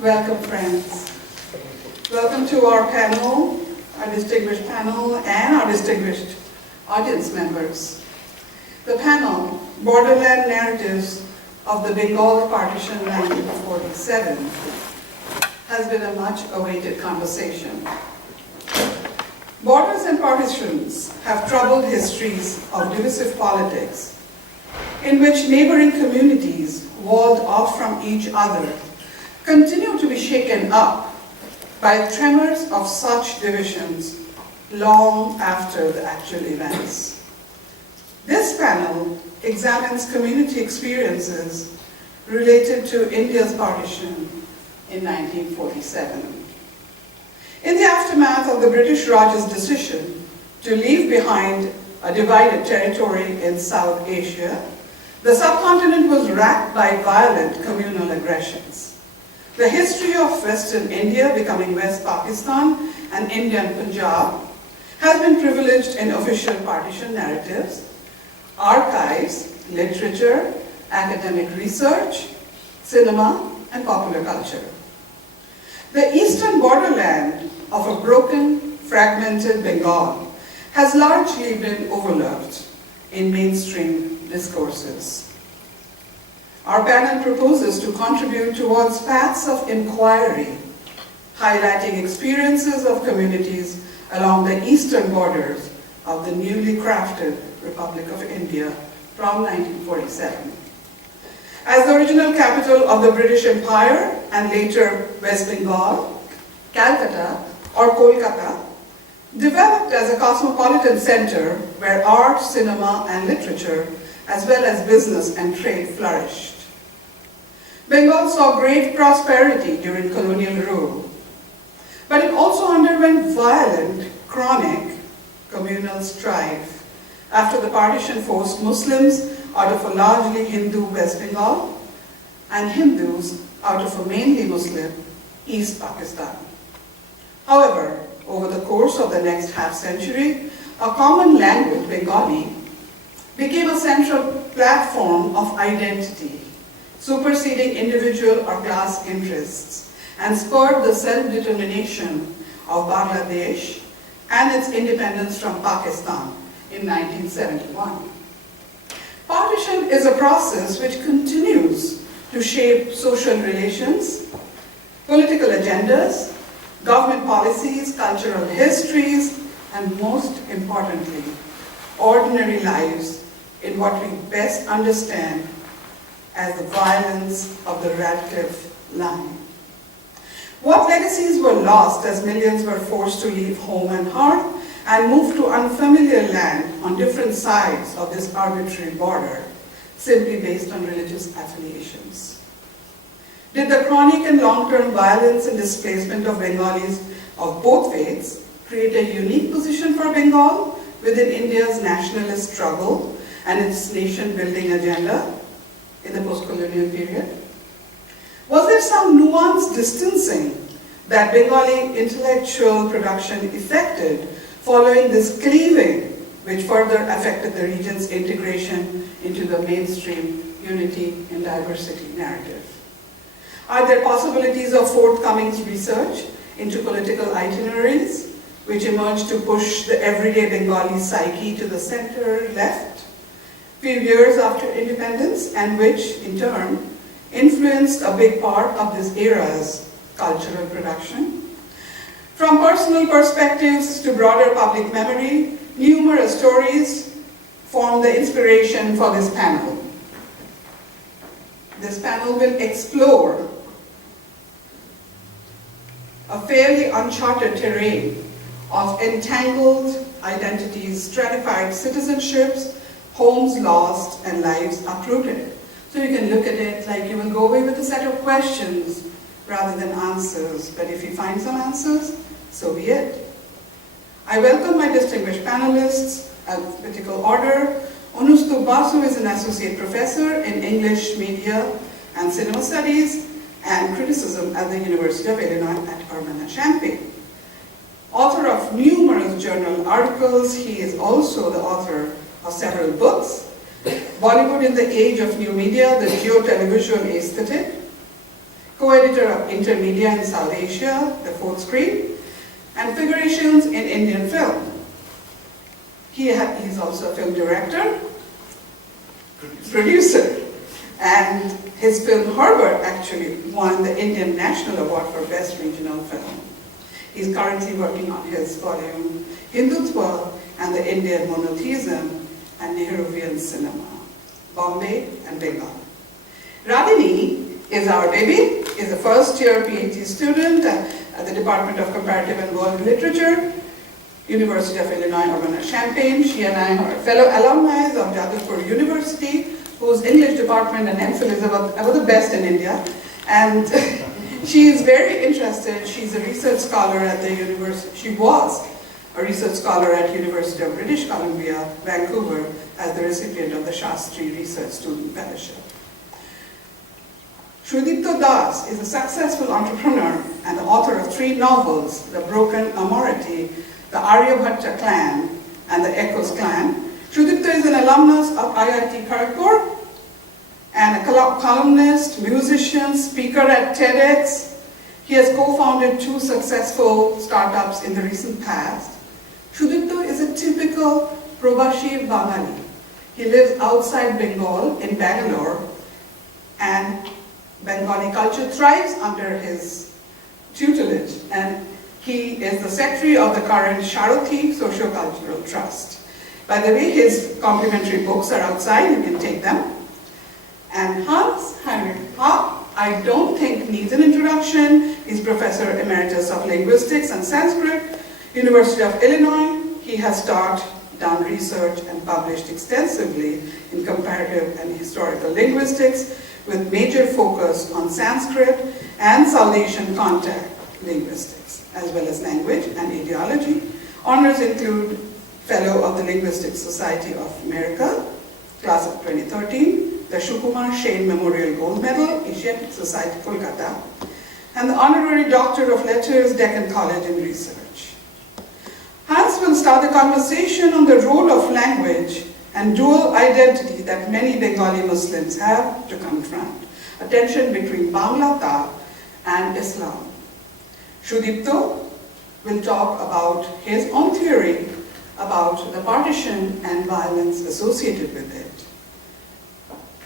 Welcome, friends. Welcome to our panel, our distinguished panel, and our distinguished audience members. The panel, Borderland Narratives of the Bengal Partition 1947, has been a much-awaited conversation. Borders and partitions have troubled histories of divisive politics, in which neighboring communities walled off from each other continue to be shaken up by tremors of such divisions long after the actual events. This panel examines community experiences related to India's partition in 1947. In the aftermath of the British Raj's decision to leave behind a divided territory in South Asia, the subcontinent was racked by violent communal aggressions. The history of Western India becoming West Pakistan and Indian Punjab has been privileged in official partition narratives, archives, literature, academic research, cinema, and popular culture. The eastern borderland of a broken, fragmented Bengal has largely been overlooked in mainstream discourses. Our panel proposes to contribute towards paths of inquiry, highlighting experiences of communities along the eastern borders of the newly crafted Republic of India from 1947. As the original capital of the British Empire and later West Bengal, Calcutta or Kolkata developed as a cosmopolitan center where art, cinema, and literature, as well as business and trade, flourished. Bengal saw great prosperity during colonial rule, but it also underwent violent, chronic communal strife after the partition forced Muslims out of a largely Hindu West Bengal and Hindus out of a mainly Muslim East Pakistan. However, over the course of the next half-century, a common language, Bengali, became a central platform of identity, superseding individual or class interests, and spurred the self-determination of Bangladesh and its independence from Pakistan in 1971. Partition is a process which continues to shape social relations, political agendas, government policies, cultural histories, and most importantly, ordinary lives in what we best understand as the violence of the Radcliffe line. What legacies were lost as millions were forced to leave home and hearth and move to unfamiliar land on different sides of this arbitrary border, simply based on religious affiliations? Did the chronic and long-term violence and displacement of Bengalis of both faiths create a unique position for Bengal within India's nationalist struggle and its nation-building agenda in the post-colonial period? Was there some nuanced distancing that Bengali intellectual production effected following this cleaving, which further affected the region's integration into the mainstream unity and diversity narrative? Are there possibilities of forthcoming research into political itineraries, which emerged to push the everyday Bengali psyche to the center-left few years after independence, and which, in turn, influenced a big part of this era's cultural production? From personal perspectives to broader public memory, numerous stories form the inspiration for this panel. This panel will explore a fairly uncharted terrain of entangled identities, stratified citizenships, homes lost, and lives uprooted. So you can look at it like you will go away with a set of questions rather than answers, but if you find some answers, so be it. I welcome my distinguished panelists, alphabetical order. Onustu Basu is an associate professor in English, Media, and Cinema Studies and Criticism at the University of Illinois at Urbana, Champaign. Author of numerous journal articles, he is also the author of several books: Bollywood in the Age of New Media, the Geo-Televisual Aesthetic, co-editor of Intermedia in South Asia, The Fourth Screen, and Figurations in Indian Film. He's also a film director, producer, and his film Herbert actually won the Indian National Award for Best Regional Film. He's currently working on his volume Hindutva and the Indian Monotheism and Nehruvian Cinema, Bombay and Bengal. Ragini is our baby, is a first-year PhD student at the Department of Comparative and World Literature, University of Illinois Urbana-Champaign. She and I are fellow alumni of Jadavpur University, whose English department and MPhil is about the best in India. And she is very interested. She's a research scholar at the university. She was a research scholar at University of British Columbia, Vancouver, as the recipient of the Shastri Research Student Fellowship. Sudipto Das is a successful entrepreneur and the author of 3 novels, The Broken Amority, The Aryabhatta Clan, and The Echoes Clan. Sudipto is an alumnus of IIT Kharagpur and a columnist, musician, speaker at TEDx. He has co-founded 2 successful startups in the recent past. Sudipto is a typical Probashir Bangali. He lives outside Bengal in Bangalore, and Bengali culture thrives under his tutelage, and he is the secretary of the current Sharathi Socio-Cultural Trust. By the way, his complimentary books are outside, you can take them. And Hans Heinrich Papp, I don't think needs an introduction. He's Professor Emeritus of Linguistics and Sanskrit, University of Illinois. He has taught, done research, and published extensively in comparative and historical linguistics, with major focus on Sanskrit and South Asian contact linguistics, as well as language and ideology. Honors include Fellow of the Linguistic Society of America, class of 2013, the Shukumar Shane Memorial Gold Medal, Asiatic Society, Kolkata, and the Honorary Doctor of Letters, Deccan College in Research. Hans will start the conversation on the role of language and dual identity that many Bengali Muslims have to confront, a tension between Banglata and Islam. Sudipto will talk about his own theory about the partition and violence associated with it.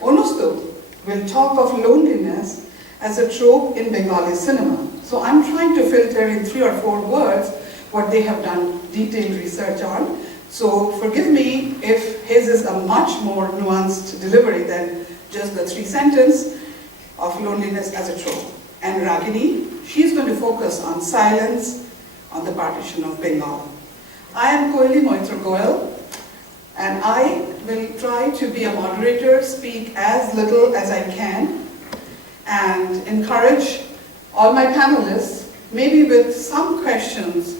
Onustu will talk of loneliness as a trope in Bengali cinema. So I'm trying to filter in 3 or 4 words what they have done detailed research on. So forgive me if his is a much more nuanced delivery than just the 3 sentences of loneliness as a trope. And Ragini, she's going to focus on silence, on the partition of Bengal. I am Koeli Moitra Goel, and I will try to be a moderator, speak as little as I can, and encourage all my panelists, maybe with some questions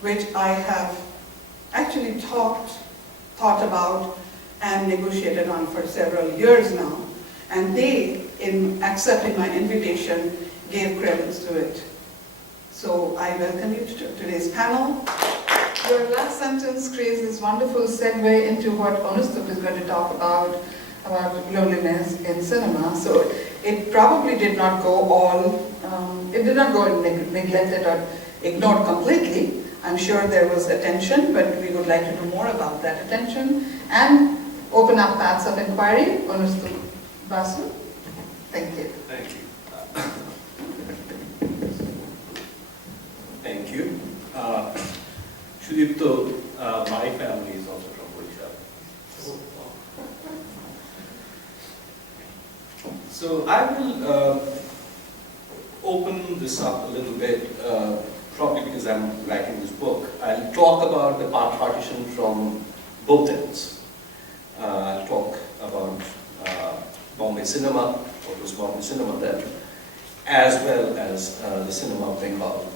which I have actually thought about and negotiated on for several years now. And they, in accepting my invitation, gave credence to it. So I welcome you to today's panel. Your last sentence creates this wonderful segue into what Onustup is going to talk about loneliness in cinema. So it probably did not go neglected or ignored completely. I'm sure there was attention, but we would like to know more about that attention and open up paths of inquiry. Onustu Basu, thank you. Thank you. Thank you. Sudipto, my family is also from Odisha. So I will open this up a little bit. Probably because I'm writing this book, I'll talk about the partition from both ends. I'll talk about Bombay cinema, what was Bombay cinema then, as well as the cinema of Bengal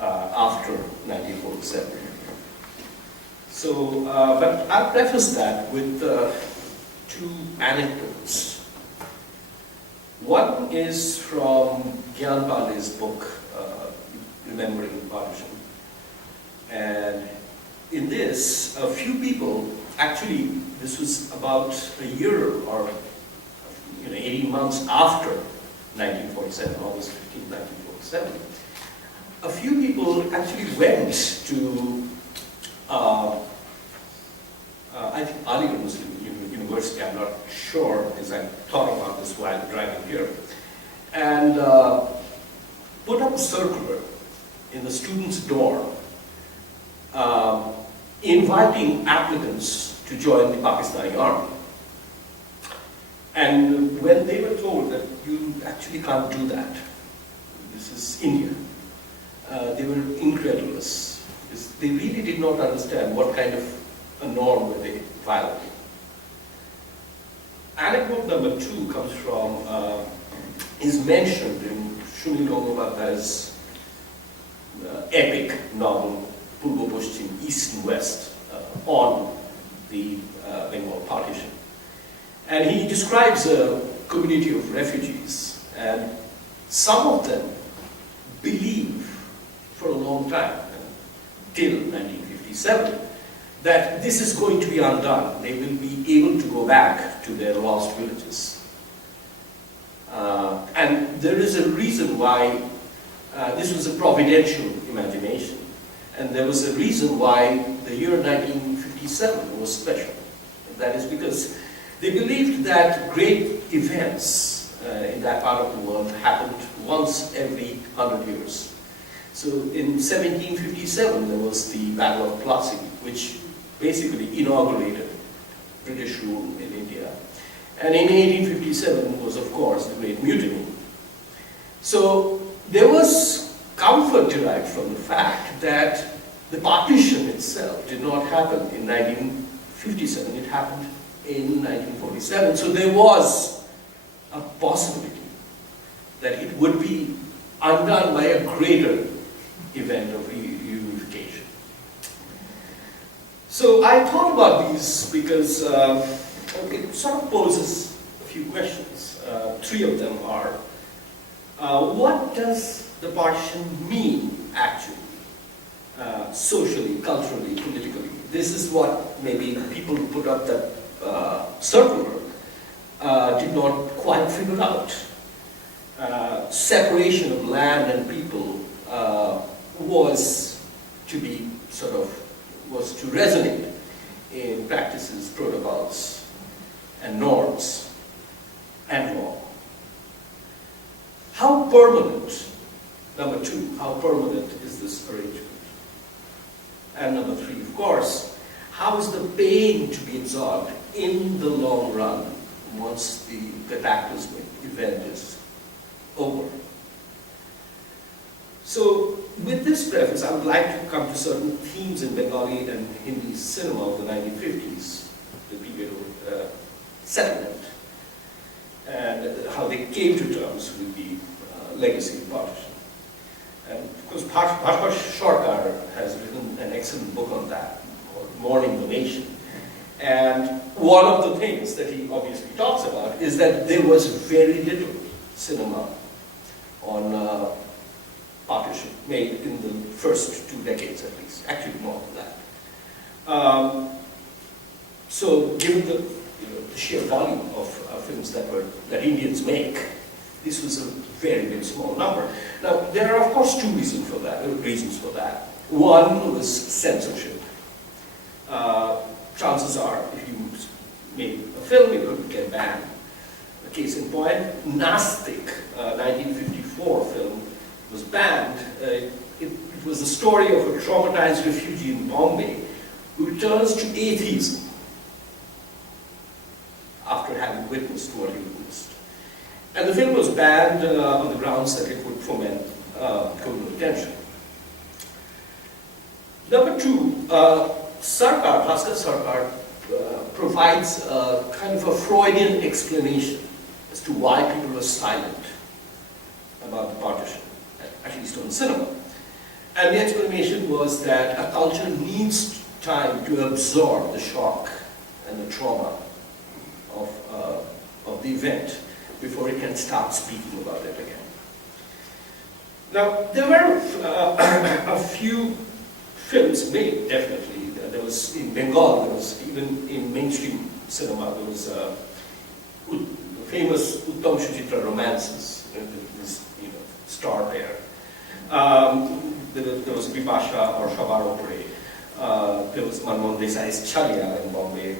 after 1947. So, but I'll preface that with 2 anecdotes. One is from Gyan Pandey's book, Remembering Partition. And in this, a few people, actually this was about a year or 18 months after 1947, August 15, 1947. A few people actually went to, I think, Aligarh Muslim University, I'm not sure, because I thought about this while driving here, and put up a circular in the students' dorm inviting applicants to join the Pakistani army. And when they were told that you actually can't do that, this is India, they were incredulous, because they really did not understand what kind of a norm were they violating. Anecdote number 2 comes from, is mentioned in Shuni Gongobata's epic novel, Purbo Poshchim, East and West, on the Bengal partition. And he describes a community of refugees, and some of them believe for a long time, till 1957, that this is going to be undone. They will be able to go back to their lost villages. And there is a reason why this was a providential imagination. And there was a reason why the year 1957 was special. And that is because they believed that great events in that part of the world happened once every 100 years. So in 1757 there was the Battle of Plassey, which basically inaugurated British rule in India. And in 1857 was, of course, the Great Mutiny. So there was comfort derived from the fact that the partition itself did not happen in 1957, it happened in 1947. So there was a possibility that it would be undone by a greater event of reunification. So I thought about these because it sort of poses a few questions. 3 of them are, what does the partition mean actually? Socially, culturally, politically. This is what maybe people who put up that circular did not quite figure out. Separation of land and people was to be was to resonate in practices, protocols, and norms, and law. How permanent, number 2, how permanent is this arrangement? And number 3, of course, how is the pain to be absorbed in the long run once the cataclysmic event is over? So, with this preface, I would like to come to certain themes in Bengali and Hindi cinema of the 1950s, the period of settlement, and how they came to terms with the legacy of partition. And of course, Bhaskar Sarkar has written an excellent book on that, called Mourning the Nation. And one of the things that he obviously talks about is that there was very little cinema on partition made in the first 2 decades at least, actually more than that. So given the sheer volume of films that Indians make, this was a very, very small number. Now, there are, of course, 2 reasons for that. One was censorship. Chances are, if you made a film, it could get banned. A case in point, Nastic, 1954 film, was banned. It was the story of a traumatized refugee in Bombay who turns to atheism after having witnessed what he witnessed. And the film was banned on the grounds that it would foment criminal tension. Number 2, Bhaskar Sarkar provides a kind of a Freudian explanation as to why people were silent about the partition, at least on cinema. And the explanation was that a culture needs time to absorb the shock and the trauma of the event before it can start speaking about it again. Now, there were a few films made, definitely. There was, in Bengal, there was, even in mainstream cinema, there was famous Uttam Suchitra romances, this star pair. There was Bipasha or Shabar Opere. There was Manmohan Desai's Chalia in Bombay,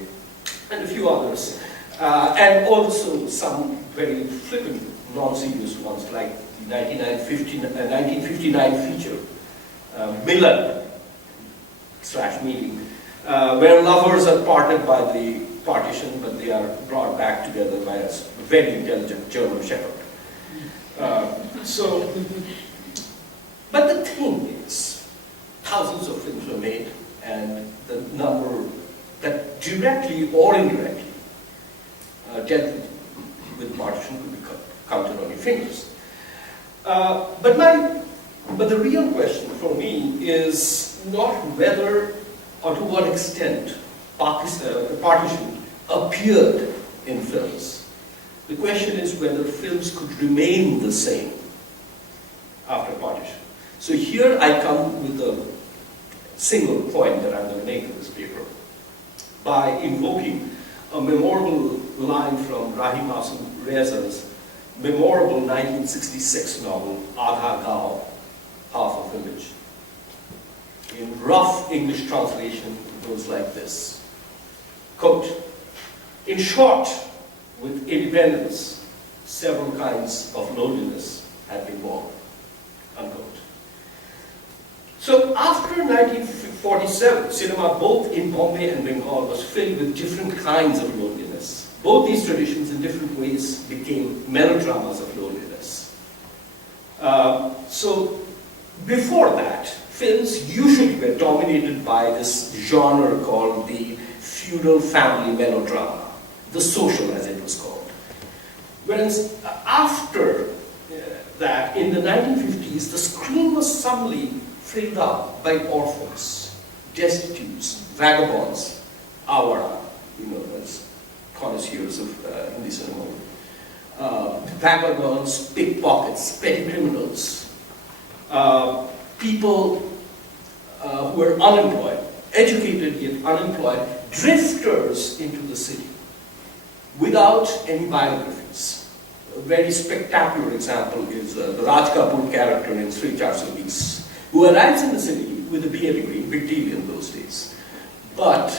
and a few others. And also some very flippant, non-serious ones, like the 1959 feature, Milan/Meeting, where lovers are parted by the partition, but they are brought back together by a very intelligent German shepherd. But the thing is, thousands of films were made, and the number that directly or indirectly dealt with partition could be counted on your fingers. But the real question for me is not whether or to what extent partition appeared in films. The question is whether films could remain the same after partition. So here I come with a single point that I'm going to make in this paper by invoking a memorable line from Rahim Asum Reza's memorable 1966 novel, Aadha Gaon, Half a Village. In rough English translation, it goes like this. Quote, in short, with independence, several kinds of loneliness had been born. Unquote. So after 1947, cinema both in Bombay and Bengal was filled with different kinds of loneliness. Both these traditions in different ways became melodramas of loneliness. So before that, films usually were dominated by this genre called the feudal family melodrama, the social as it was called. Whereas after that, in the 1950s, the screen was suddenly filled up by orphans, destitutes, vagabonds, awara, as connoisseurs of Hindi cinema. Vagabonds, pickpockets, petty criminals, people who were unemployed, educated yet unemployed, drifters into the city without any biographies. A very spectacular example is the Raj Kapoor character in Sri 420, who arrives in the city with a BA degree, big deal in those days, but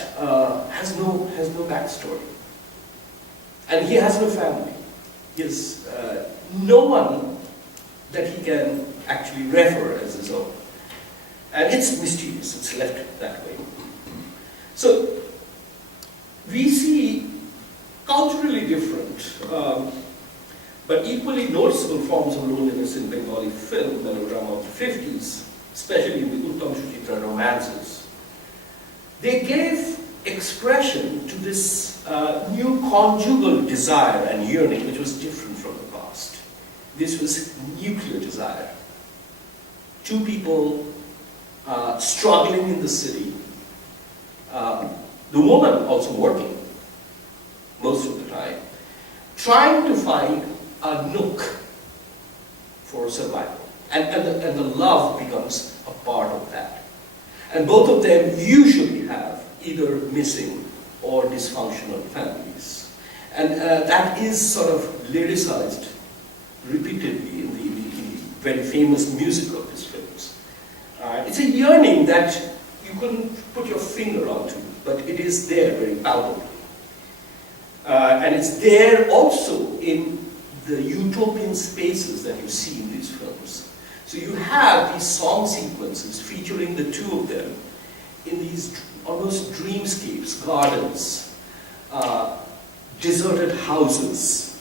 has no backstory. And he has no family. He has no one that he can actually refer as his own. And it's mysterious, it's left that way. So we see culturally different, but equally noticeable forms of loneliness in Bengali film melodrama of the 50s, especially in the Uttam Suchitra romances. They gave expression to this new conjugal desire and yearning, which was different from the past. This was nuclear desire. Two people struggling in the city, the woman also working most of the time, trying to find a nook for survival. And the love becomes a part of that. And both of them usually have either missing or dysfunctional families. And that is sort of lyricized repeatedly in the very famous music of his films. It's a yearning that you couldn't put your finger onto, but it is there very palpably. And it's there also in the utopian spaces that you see in these films. So you have these song sequences featuring the two of them in these almost dreamscapes, gardens, deserted houses,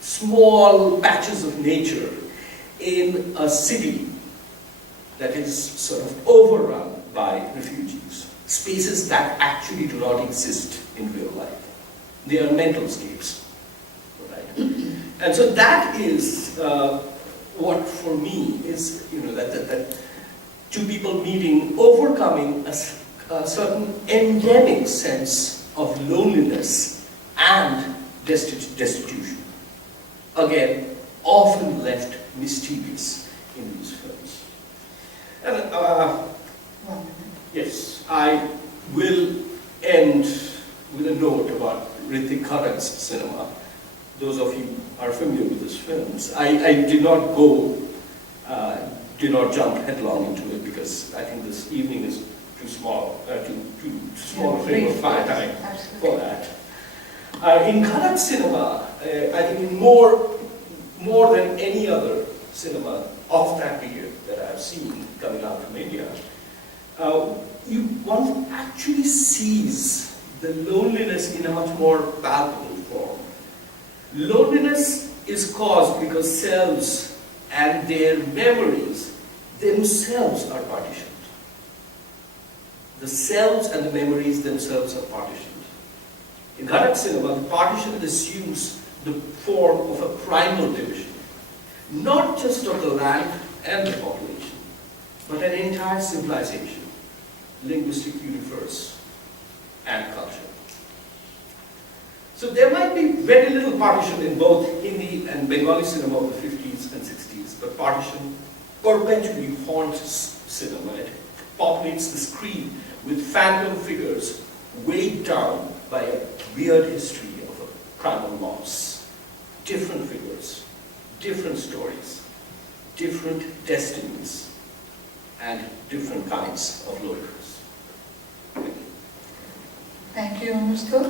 small patches of nature in a city that is sort of overrun by refugees, spaces that actually do not exist in real life. They are mental scapes. Right? And so that is what for me is, that two people meeting, overcoming a certain endemic sense of loneliness and destitution. Again, often left mysterious in these films. And yes, I will end with a note about Hrithik Kharak's cinema. Those of you are familiar with his films. I did not jump headlong into it because I think this evening is too small a frame of time for that. In Kharak cinema, I think more than any other cinema of that period that I've seen coming out from India, one actually sees the loneliness in a much more palpable form. Loneliness is caused because selves and their memories themselves are partitioned. The selves and the memories themselves are partitioned. In Kharak cinema, the partition assumes the form of a primal division, not just of the land and the population, but an entire civilization, linguistic universe, and culture. So there might be very little partition in both Hindi and Bengali cinema of the 50s and 60s, but partition perpetually haunts cinema. It populates the screen with phantom figures weighed down by a weird history of a primal loss. Different figures, different stories, different destinies, and different kinds of loneliness. Thank you, Mr.